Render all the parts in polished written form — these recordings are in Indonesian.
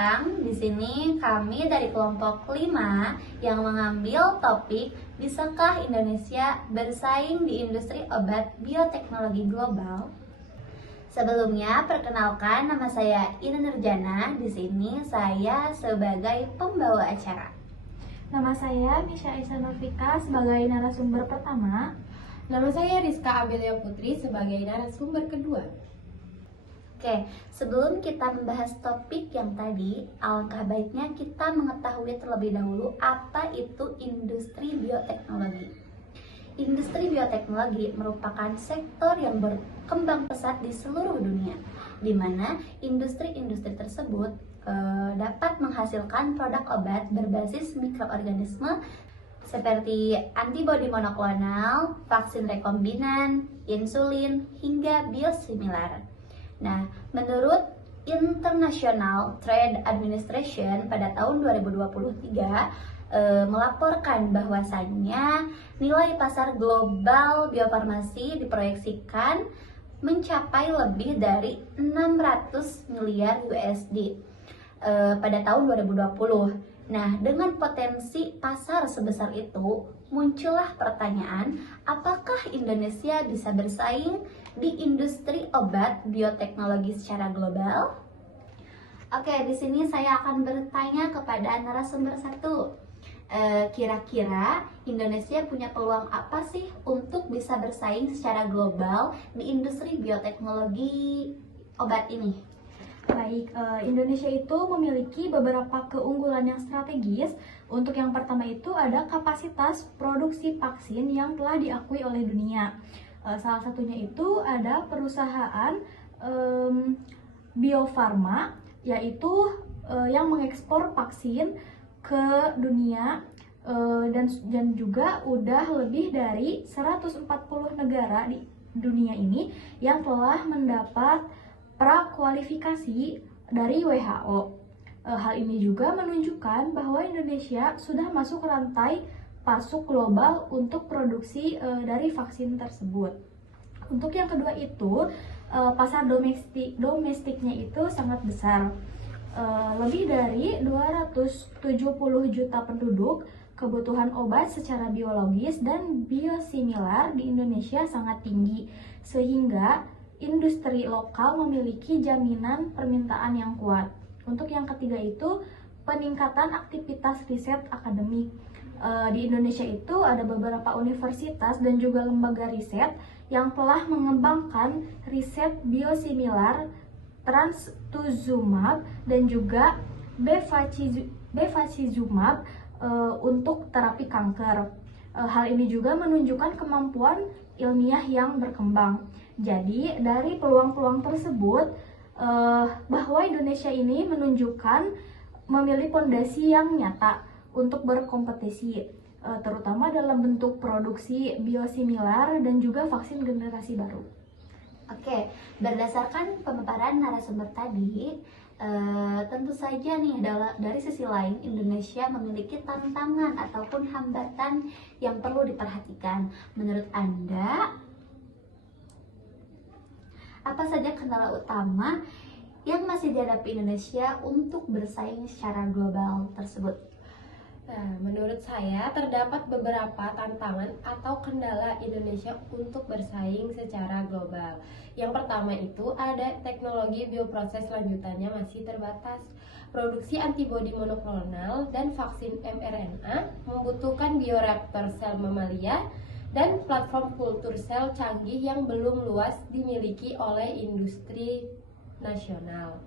siang. Di sini kami dari kelompok 5 yang mengambil topik bisakah Indonesia bersaing di industri obat bioteknologi global? Sebelumnya, perkenalkan nama saya Ina Nurjana. Di sini saya sebagai pembawa acara. Nama saya Misha Isa Nurfika sebagai narasumber pertama. Nama saya Rizka Abelia Putri sebagai narasumber kedua. Oke, sebelum kita membahas topik yang tadi, alangkah baiknya kita mengetahui terlebih dahulu apa itu industri bioteknologi. Industri bioteknologi merupakan sektor yang berkembang pesat di seluruh dunia, di mana industri-industri tersebut dapat menghasilkan produk obat berbasis mikroorganisme seperti antibodi monoklonal, vaksin rekombinan, insulin, hingga biosimilar. Nah, menurut International Trade Administration pada tahun 2023 melaporkan bahwasannya nilai pasar global biofarmasi diproyeksikan mencapai lebih dari 600 miliar USD pada tahun 2020. Nah, dengan potensi pasar sebesar itu, muncullah pertanyaan, apakah Indonesia bisa bersaing di industri obat bioteknologi secara global? Oke, di sini saya akan bertanya kepada narasumber satu. Kira-kira Indonesia punya peluang apa sih untuk bisa bersaing secara global di industri bioteknologi obat ini? Baik, Indonesia itu memiliki beberapa keunggulan yang strategis. Untuk yang pertama itu ada kapasitas produksi vaksin yang telah diakui oleh dunia. Salah satunya itu ada perusahaan Bio Farma, yaitu yang mengekspor vaksin ke dunia dan juga udah lebih dari 140 negara di dunia ini yang telah mendapat prakualifikasi dari WHO. Hal ini juga menunjukkan bahwa Indonesia sudah masuk rantai pasok global untuk produksi dari vaksin tersebut. Untuk yang kedua itu pasar domestiknya itu sangat besar. Lebih dari 270 juta penduduk, kebutuhan obat secara biologis dan biosimilar di Indonesia sangat tinggi, sehingga industri lokal memiliki jaminan permintaan yang kuat. Untuk yang ketiga itu peningkatan aktivitas riset akademik. Di Indonesia itu ada beberapa universitas dan juga lembaga riset yang telah mengembangkan riset biosimilar trastuzumab dan juga bevacizumab untuk terapi kanker. Hal ini juga menunjukkan kemampuan ilmiah yang berkembang. Jadi dari peluang-peluang tersebut bahwa Indonesia ini menunjukkan memiliki fondasi yang nyata untuk berkompetisi, terutama dalam bentuk produksi biosimilar dan juga vaksin generasi baru. Oke, berdasarkan pemaparan narasumber tadi, tentu saja nih dari sisi lain Indonesia memiliki tantangan ataupun hambatan yang perlu diperhatikan. Menurut Anda, apa saja kendala utama yang masih dihadapi Indonesia untuk bersaing secara global tersebut? Nah, menurut saya terdapat beberapa tantangan atau kendala Indonesia untuk bersaing secara global. Yang pertama itu ada teknologi bioproses lanjutannya masih terbatas. Produksi antibodi monoklonal dan vaksin mRNA membutuhkan bioreaktor sel mamalia dan platform kultur sel canggih yang belum luas dimiliki oleh industri nasional.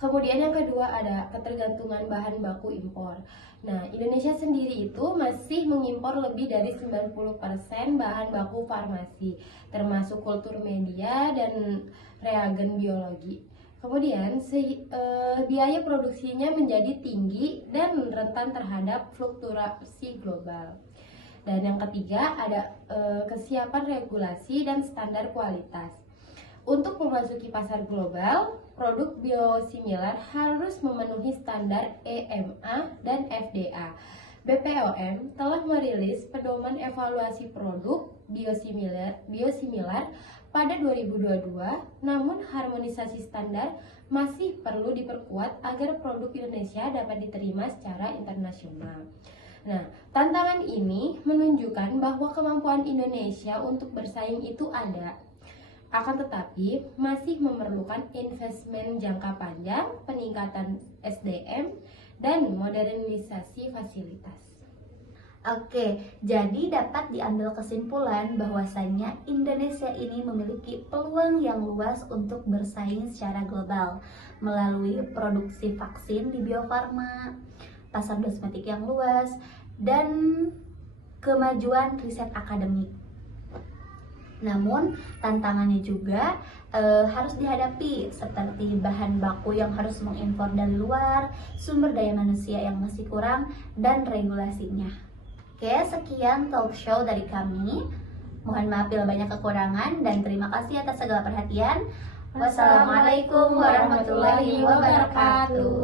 Kemudian yang kedua ada ketergantungan bahan baku impor. Nah, Indonesia sendiri itu masih mengimpor lebih dari 90% bahan baku farmasi, termasuk kultur media dan reagen biologi. Kemudian biaya produksinya menjadi tinggi dan rentan terhadap fluktuasi global. Dan yang ketiga ada kesiapan regulasi dan standar kualitas. Untuk memasuki pasar global, produk biosimilar harus memenuhi standar EMA dan FDA. BPOM telah merilis pedoman evaluasi produk biosimilar pada 2022, namun harmonisasi standar masih perlu diperkuat agar produk Indonesia dapat diterima secara internasional. Nah, tantangan ini menunjukkan bahwa kemampuan Indonesia untuk bersaing itu ada. Akan tetapi, masih memerlukan investmen jangka panjang, peningkatan SDM, dan modernisasi fasilitas. Oke, jadi dapat diambil kesimpulan bahwasannya Indonesia ini memiliki peluang yang luas untuk bersaing secara global melalui produksi vaksin di Bio Farma, pasar kosmetik yang luas, dan kemajuan riset akademik. Namun, tantangannya juga harus dihadapi seperti bahan baku yang harus mengimpor dari luar, sumber daya manusia yang masih kurang, dan regulasinya. Oke, sekian talk show dari kami. Mohon maaf bila banyak kekurangan dan terima kasih atas segala perhatian. Wassalamualaikum warahmatullahi wabarakatuh.